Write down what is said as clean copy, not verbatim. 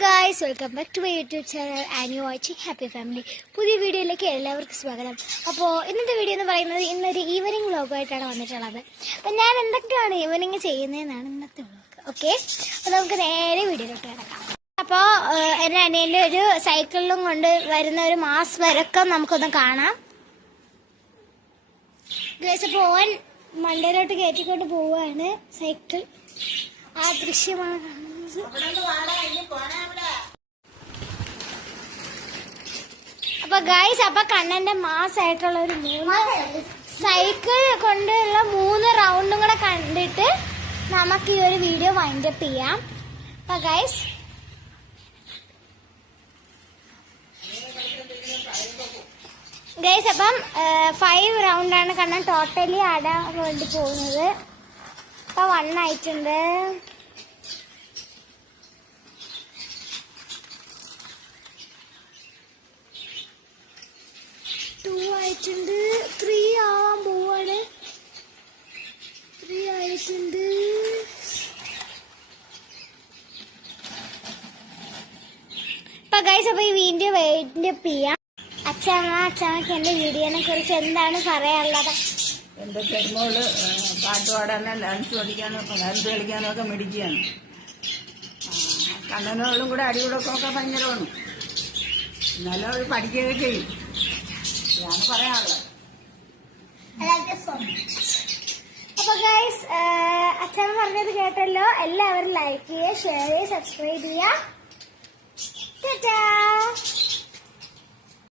Guys, welcome back to my YouTube channel and you watching happy family. പുതിയ വീഡിയോയിലേക്ക് എല്ലാവർക്കും സ്വാഗതം. അപ്പോൾ ഇന്നത്തെ വീഡിയോ എന്ന് പറയുന്നത് ഇന്നൊരു ഈവനിങ് വ്ലോഗായിട്ടാണ് വന്നിട്ടുള്ളത്. അപ്പം ഞാൻ എന്തൊക്കെയാണ് ഈവനിങ് ചെയ്യുന്നതെന്നാണ് ഇന്നത്തെ വ്ലോഗ്. ഓക്കെ, അപ്പോൾ നമുക്ക് നേരെ വീഡിയോയിലോട്ട് കിടക്കാം. അപ്പോൾ എൻ്റെ അനിയൻ്റെ ഒരു സൈക്കിളിലും കൊണ്ട് വരുന്ന ഒരു മാസ് വരക്കം നമുക്കൊന്ന് കാണാം ഗായ്സ്. അപ്പോൾ ഓൻ മണ്ടയിലോട്ട് കയറ്റിക്കൊണ്ട് പോവുകയാണ് സൈക്കിൾ. ആ ദൃശ്യമാണ് കാണുന്നത്. അപ്പൊ ഗൈസ്, അപ്പൊ കണ്ണന്റെ മാസായിട്ടുള്ള ഒരു 3 സൈക്കിൾ കൊണ്ടുള്ള 3 റൗണ്ടും കൂടെ കണ്ടിട്ട് നമുക്ക് ഈ ഒരു വീഡിയോ വൈൻഡപ്പ് ചെയ്യാം. അപ്പൊ ഗൈസ്, അപ്പം 5 റൗണ്ടാണ് കണ്ണൻ ടോട്ടലി ആടാൻ വേണ്ടി പോകുന്നത്. അപ്പൊ 1 ആയിട്ടുണ്ട്. 2 ആയിട്ടുണ്ട്. 3 ആവാൻ പോവാണ്. 3 ആയിട്ടുണ്ട്. അപ്പൊ ഗൈസ്, അപ്പൊ ഈ വീഡിയോ വൈൻഡപ്പ് ചെയ്യാം. അച്ഛനക്ക് എന്റെ വീഡിയോനെ കുറിച്ച് എന്താണ് പറയാനുള്ളത്? എന്റെ ചെറുമോള് പാട്ട് പാടാനും ഡാൻസ് കളിക്കാനും ഒക്കെ മിടിക്കുകയാണ്. കണ്ണനോളും കൂടെ അടികൂടൊക്കെ ഭയങ്കരമാണ്. എന്നാലും അവൾ പഠിക്കുകയൊക്കെ ചെയ്യും. ഇതാണ് പറയാനുള്ളത്. അപ്പൊ ഗൈസ്, അച്ഛൻ പറഞ്ഞത് കേട്ടല്ലോ. എല്ലാവരും ലൈക്ക് ചെയ്യുക, ഷെയർ ചെയ്യുക, സബ്സ്ക്രൈബ് ചെയ്യുക.